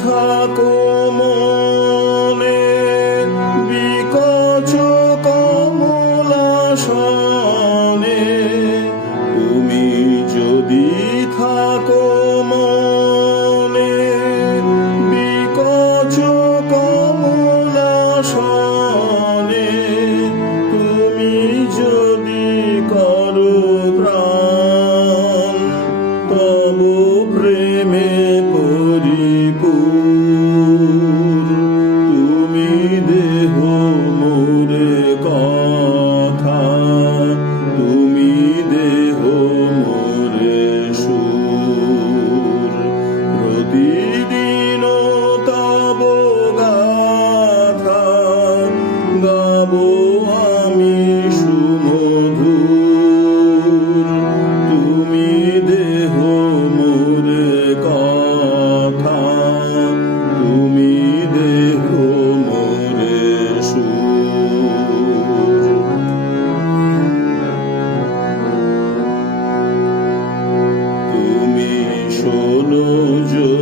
কথা কোমল দেহ মোরে কথা তুমি দেহ মোরে সুর। প্রতিদিন তাব গাথা গাবো cujo